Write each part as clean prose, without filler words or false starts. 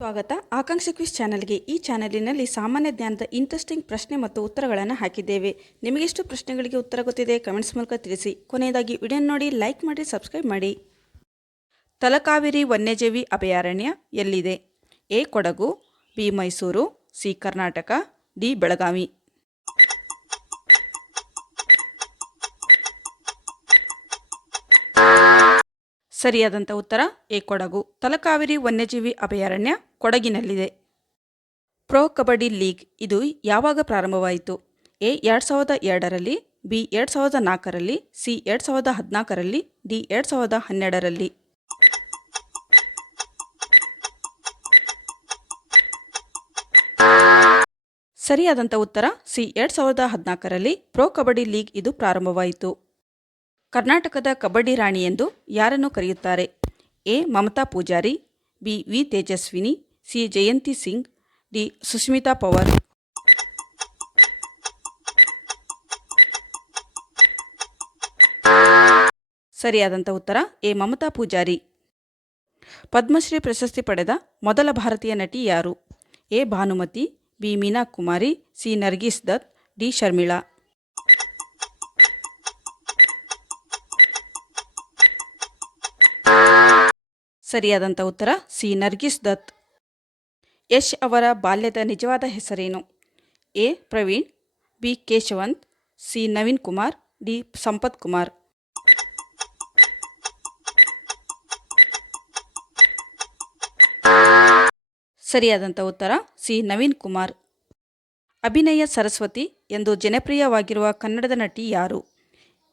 ಸ್ವಾಗತ ಆಕಾಂಕ್ಷಿ ಕ್ವಿಜ್ ಚಾನಲ್ಗೆ. ಈ ಚಾನಲಿನಲ್ಲಿ ಸಾಮಾನ್ಯ ಜ್ಞಾನದ ಇಂಟ್ರೆಸ್ಟಿಂಗ್ ಪ್ರಶ್ನೆ ಮತ್ತು ಉತ್ತರಗಳನ್ನು ಹಾಕಿದ್ದೇವೆ. ನಿಮಗೆಷ್ಟು ಪ್ರಶ್ನೆಗಳಿಗೆ ಉತ್ತರ ಗೊತ್ತಿದೆ ಕಮೆಂಟ್ಸ್ ಮೂಲಕ ತಿಳಿಸಿ. ಕೊನೆಯದಾಗಿ ವಿಡಿಯೋ ನೋಡಿ, ಲೈಕ್ ಮಾಡಿ, ಸಬ್ಸ್ಕ್ರೈಬ್ ಮಾಡಿ. ತಲಕಾವೇರಿ ವನ್ಯಜೀವಿ ಅಭಯಾರಣ್ಯ ಎಲ್ಲಿದೆ? A Kodagu, B Mysuru, C Karnataka, D Belagavi. ಸರಿಯಾದಂಥ ಉತ್ತರ ಎ ಕೊಡಗು. ತಲಕಾವೇರಿ ವನ್ಯಜೀವಿ ಅಭಯಾರಣ್ಯ ಕೊಡಗಿನಲ್ಲಿದೆ. ಪ್ರೊ ಕಬಡ್ಡಿ ಲೀಗ್ ಇದು ಯಾವಾಗ ಪ್ರಾರಂಭವಾಯಿತು? ಎ 2002ರಲ್ಲಿ, ಬಿ 2004ರಲ್ಲಿ, ಸಿ 2014ರಲ್ಲಿ, ಡಿ 2012ರಲ್ಲಿ. ಸರಿಯಾದಂಥ ಉತ್ತರ ಸಿ 2014ರಲ್ಲಿ ಪ್ರೊ ಕಬಡ್ಡಿ ಲೀಗ್ ಇದು ಪ್ರಾರಂಭವಾಯಿತು. ಕರ್ನಾಟಕದ ಕಬಡ್ಡಿ ರಾಣಿ ಎಂದು ಯಾರನ್ನು ಕರೆಯುತ್ತಾರೆ? A Mamata Pujari, B V Tejaswini, C Jayanti Singh, D Sushmita Pawar. ಸರಿಯಾದಂಥ ಉತ್ತರ ಎ ಮಮತಾ ಪೂಜಾರಿ. ಪದ್ಮಶ್ರೀ ಪ್ರಶಸ್ತಿ ಪಡೆದ ಮೊದಲ ಭಾರತೀಯ ನಟಿ ಯಾರು? A Bhanumathi, B Meena Kumari, C Nargis Dutt, D Sharmila. ಸರಿಯಾದಂಥ ಉತ್ತರ ಸಿ ನರ್ಗಿಸ್ ದತ್. ಯಶ್ ಅವರ ಬಾಲ್ಯದ ನಿಜವಾದ ಹೆಸರೇನು? A Praveen, B Keshavanth, C Naveen Kumar, D Sampath Kumar. ಸರಿಯಾದಂಥ ಉತ್ತರ ಸಿ ನವೀನ್ ಕುಮಾರ್. ಅಭಿನಯ ಸರಸ್ವತಿ ಎಂದು ಜನಪ್ರಿಯವಾಗಿರುವ ಕನ್ನಡದ ನಟಿ ಯಾರು?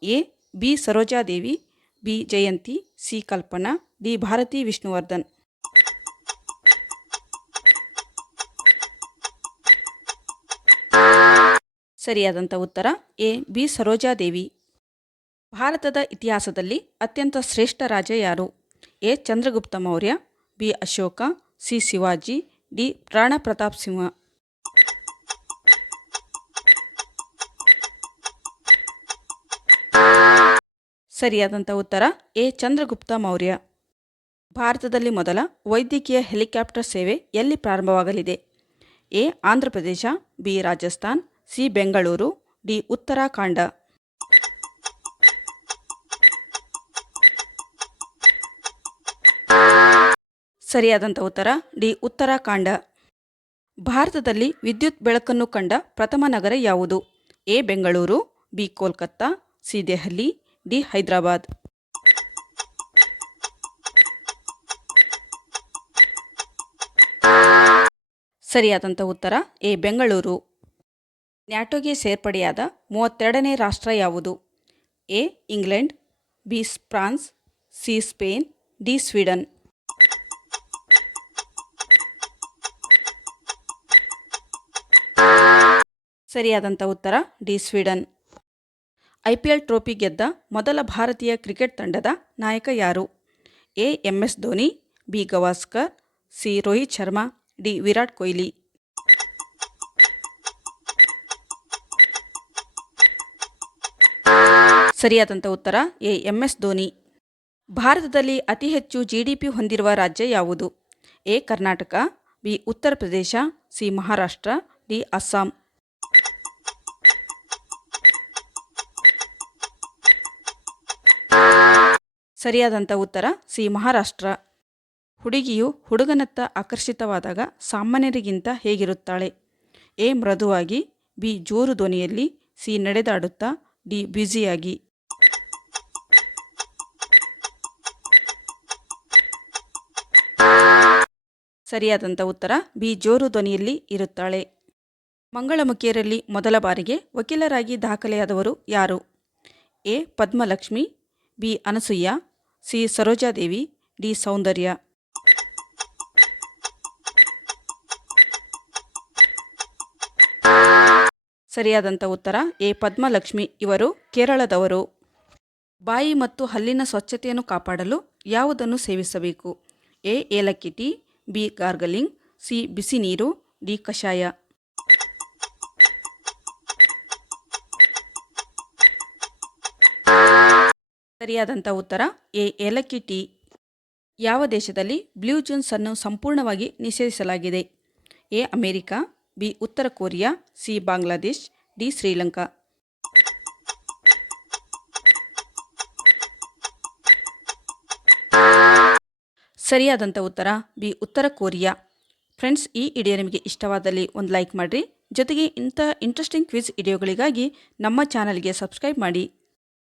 A B Sarojadevi, B Jayanthi, C Kalpana, D Bharathi Vishnuvardhan. ಸರಿಯಾದಂಥ ಉತ್ತರ ಎ ಬಿ ಸರೋಜಾದೇವಿ. ಭಾರತದ ಇತಿಹಾಸದಲ್ಲಿ ಅತ್ಯಂತ ಶ್ರೇಷ್ಠ ರಾಜ ಯಾರು? A Chandragupta Maurya, B Ashoka, C Shivaji, D Rana Pratap Simha. ಸರಿಯಾದಂಥ ಉತ್ತರ ಎ ಚಂದ್ರಗುಪ್ತ ಮೌರ್ಯ. ಭಾರತದಲ್ಲಿ ಮೊದಲ ವೈದ್ಯಕೀಯ ಹೆಲಿಕಾಪ್ಟರ್ ಸೇವೆ ಎಲ್ಲಿ ಪ್ರಾರಂಭವಾಗಲಿದೆ? A Andhra Pradesh, B Rajasthan, C Bengaluru, D Uttarakhand. ಸರಿಯಾದಂಥ ಉತ್ತರ ಡಿ ಉತ್ತರಾಖಂಡ. ಭಾರತದಲ್ಲಿ ವಿದ್ಯುತ್ ಬೆಳಕನ್ನು ಕಂಡ ಪ್ರಥಮ ನಗರ ಯಾವುದು? A Bengaluru, B Kolkata, C Delhi, D Hyderabad. ಸರಿಯಾದಂಥ ಉತ್ತರ ಎ ಬೆಂಗಳೂರು. ನ್ಯಾಟೋಗೆ ಸೇರ್ಪಡೆಯಾದ 32ನೇ ರಾಷ್ಟ್ರ ಯಾವುದು? A England, B France, C Spain, D Sweden. ಸರಿಯಾದಂಥ ಉತ್ತರ ಡಿ ಸ್ವೀಡನ್. IPL ಟ್ರೋಫಿ ಗೆದ್ದ ಮೊದಲ ಭಾರತೀಯ ಕ್ರಿಕೆಟ್ ತಂಡದ ನಾಯಕ ಯಾರು? A MS Dhoni, B Gavaskar, C Rohit Sharma, D Virat Kohli. ಸರಿಯಾದಂಥ ಉತ್ತರ ಎ MS ಧೋನಿ. ಭಾರತದಲ್ಲಿ ಅತಿ ಹೆಚ್ಚು GDP ಹೊಂದಿರುವ ರಾಜ್ಯ ಯಾವುದು? A Karnataka, B Uttar Pradesh, C Maharashtra, D Assam. ಸರಿಯಾದಂಥ ಉತ್ತರ ಸಿ ಮಹಾರಾಷ್ಟ್ರ. ಹುಡುಗಿಯು ಹುಡುಗನತ್ತ ಆಕರ್ಷಿತವಾದಾಗ ಸಾಮಾನ್ಯರಿಗಿಂತ ಹೇಗಿರುತ್ತಾಳೆ? ಎ ಮೃದುವಾಗಿ, ಬಿ ಜೋರು ಧ್ವನಿಯಲ್ಲಿ, ಸಿ ನಡೆದಾಡುತ್ತಾ, ಡಿ ಬ್ಯುಸಿಯಾಗಿ. ಸರಿಯಾದಂಥ ಉತ್ತರ ಬಿ ಜೋರು ಧ್ವನಿಯಲ್ಲಿ ಇರುತ್ತಾಳೆ. ಮಂಗಳಮುಖಿಯರಲ್ಲಿ ಮೊದಲ ಬಾರಿಗೆ ವಕೀಲರಾಗಿ ದಾಖಲೆಯಾದವರು ಯಾರು? A Padmalakshmi, B Anasuya, C Sarojadevi, D Soundarya. ಸರಿಯಾದಂಥ ಉತ್ತರ ಎ ಪದ್ಮಲಕ್ಷ್ಮಿ. ಇವರು ಕೇರಳದವರು. ಬಾಯಿ ಮತ್ತು ಹಲ್ಲಿನ ಸ್ವಚ್ಛತೆಯನ್ನು ಕಾಪಾಡಲು ಯಾವುದನ್ನು ಸೇವಿಸಬೇಕು? ಎ ಏಲಕ್ಕಿ ಟೀ, ಬಿ ಗಾರ್ಗಲಿಂಗ್, ಸಿ ಬಿಸಿ ನೀರು, ಡಿ ಕಷಾಯ. ಸರಿಯಾದಂಥ ಉತ್ತರ ಎ ಏಲಕ್ಕಿ ಟೀ. ಯಾವ ದೇಶದಲ್ಲಿ ಬ್ಲೂ ಜೂನ್ಸ್ ಅನ್ನು ಸಂಪೂರ್ಣವಾಗಿ ನಿಷೇಧಿಸಲಾಗಿದೆ? ಎ ಅಮೆರಿಕ, ಬಿ ಉತ್ತರ Korea, C Bangladesh, D Sri Lanka. ಸರಿಯಾದಂಥ ಉತ್ತರ ಬಿ ಉತ್ತರ ಕೊರಿಯಾ. ಫ್ರೆಂಡ್ಸ್, ಈ ವಿಡಿಯೋ ನಿಮಗೆ ಇಷ್ಟವಾದಲ್ಲಿ ಒಂದು ಲೈಕ್ ಮಾಡಿರಿ. ಜೊತೆಗೆ ಇಂಥ ಇಂಟ್ರೆಸ್ಟಿಂಗ್ ಕ್ವಿಜ್ ವಿಡಿಯೋಗಳಿಗಾಗಿ ನಮ್ಮ ಚಾನಲ್ಗೆ ಸಬ್ಸ್ಕ್ರೈಬ್ ಮಾಡಿ.